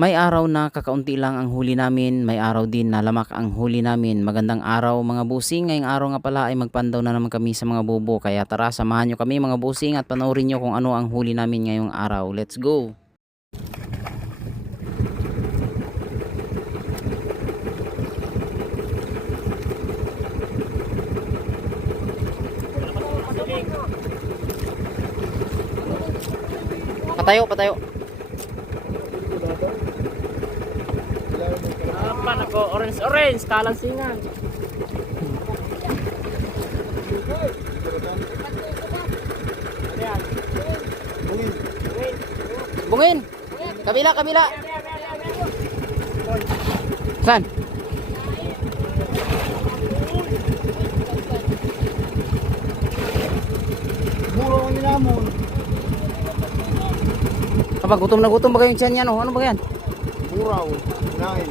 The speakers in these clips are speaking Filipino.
May araw na kakaunti lang ang huli namin, may araw din na lamak ang huli namin. Magandang araw mga busing, ngayong araw nga pala ay magpandaw na naman kami sa mga bubo. Kaya tara, samahan nyo kami mga busing at panoorin nyo kung ano ang huli namin ngayong araw. Let's go! Patayo, patayo. Apa nako orange kalansingan. Bungin! Kabila, kabila! Saan? Muro ang nilamon. Kapag gutom na gutom ba kayong tiyan yan? Oh? Ano ba yan? Muraw. Nain.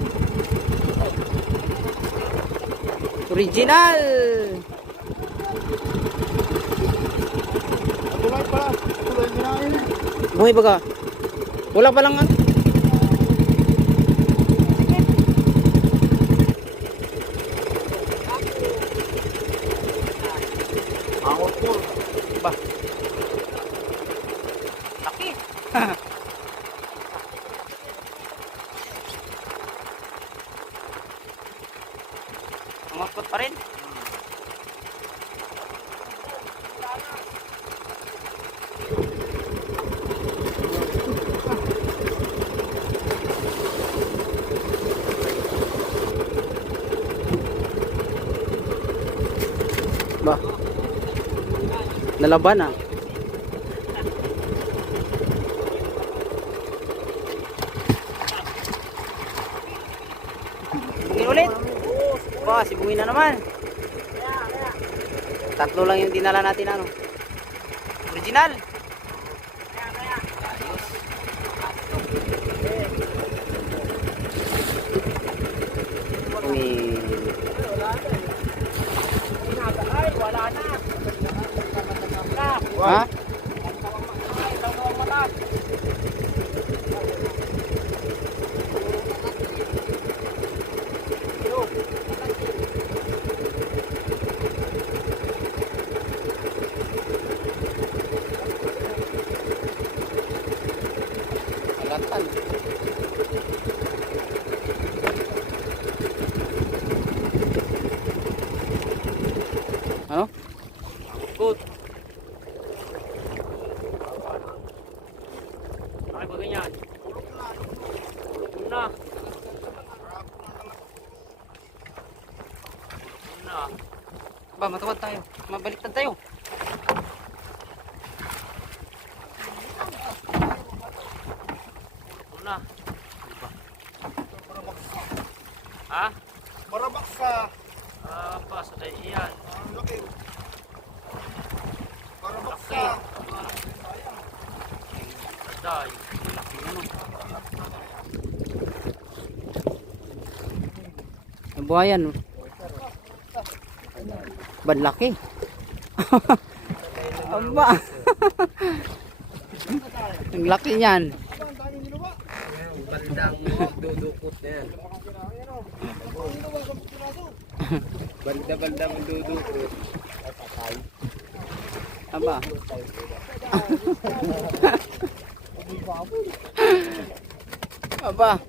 Original! Tulay pala. Tulay nain. Buhay ba ka? Wala pa lang nga. Ako po. Ba? Laki! Umakot pa rin. Ba? Nalaban ah. Bungin ulit. Ba, sibungin na naman. Tatlo lang yung dinala natin ano. Original. Ay wala na. Ha? Agatan. Ano? Good. Ay ba ganyan? Una. Una. Ba, matawad tayo. Mabaliktad tayo. Una. Ha? Marabaksa. Pas ay iyan. Laki. Marabaksa. Day. Ang buhayan. Banlaki. Aba. Ang laki niyan. Bandang dudukot na yan. Banda-banda ang dudukot. Aba. Aba.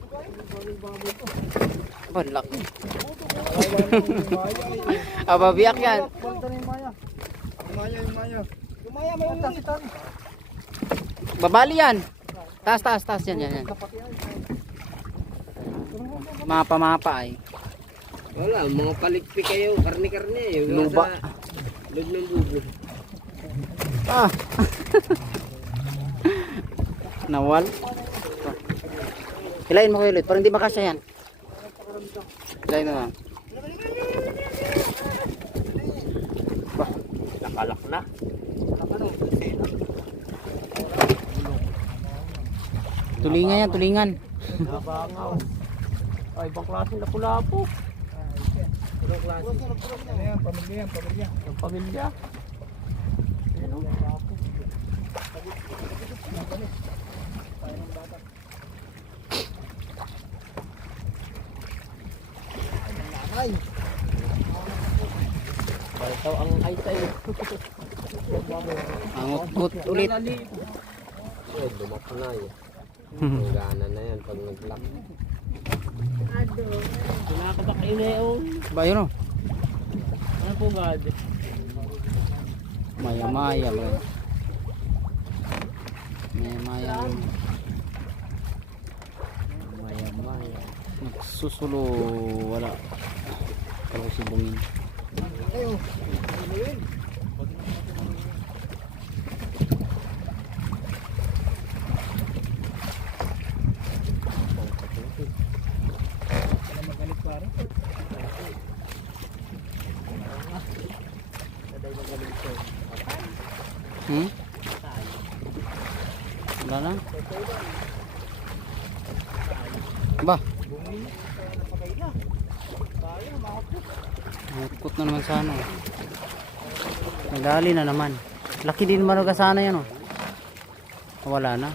Banlaki. Aba, biyak yan. Yung maya may ulitan. Babali yan. Taas, taas, taas yan, yan, yan. Mapa-mapa ay. Wala, mga palikpi kayo, karne-karne. Luba. Loob ng bubo. Ah. Nawal. Hilain mo kayo ulit, para hindi makasya yan. Hilain mo lang. Nakalak na. Tulingan yan, tulingan. Nabangaw. Ay ibang klase na lapu-lapu. Anong klase? Ano yan? Pamilya yan, pamilya. Ng pamilya. Ano? Ito ang ay sa'yo. Angot-gut ulit. Eh, dumako na yun. Ang gana na yan pag nag-lock. Kinakabakain na yung... Ba yun o? Ano po God? Maya-maya ba? Maya-maya. Maya-maya. Nagsusulo. Wala. Kalau si bungin. Hmm? Wala na? Ba? Nakut na naman sana. Nadali na naman. Laki din naman ka sana yan oh. Wala na.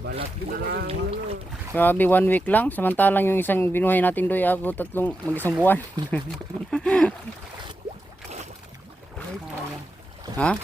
Balat na lang. Grabe 1 week lang. Samantalang yung isang binuhay natin doy abot mag-isang buwan. Ha?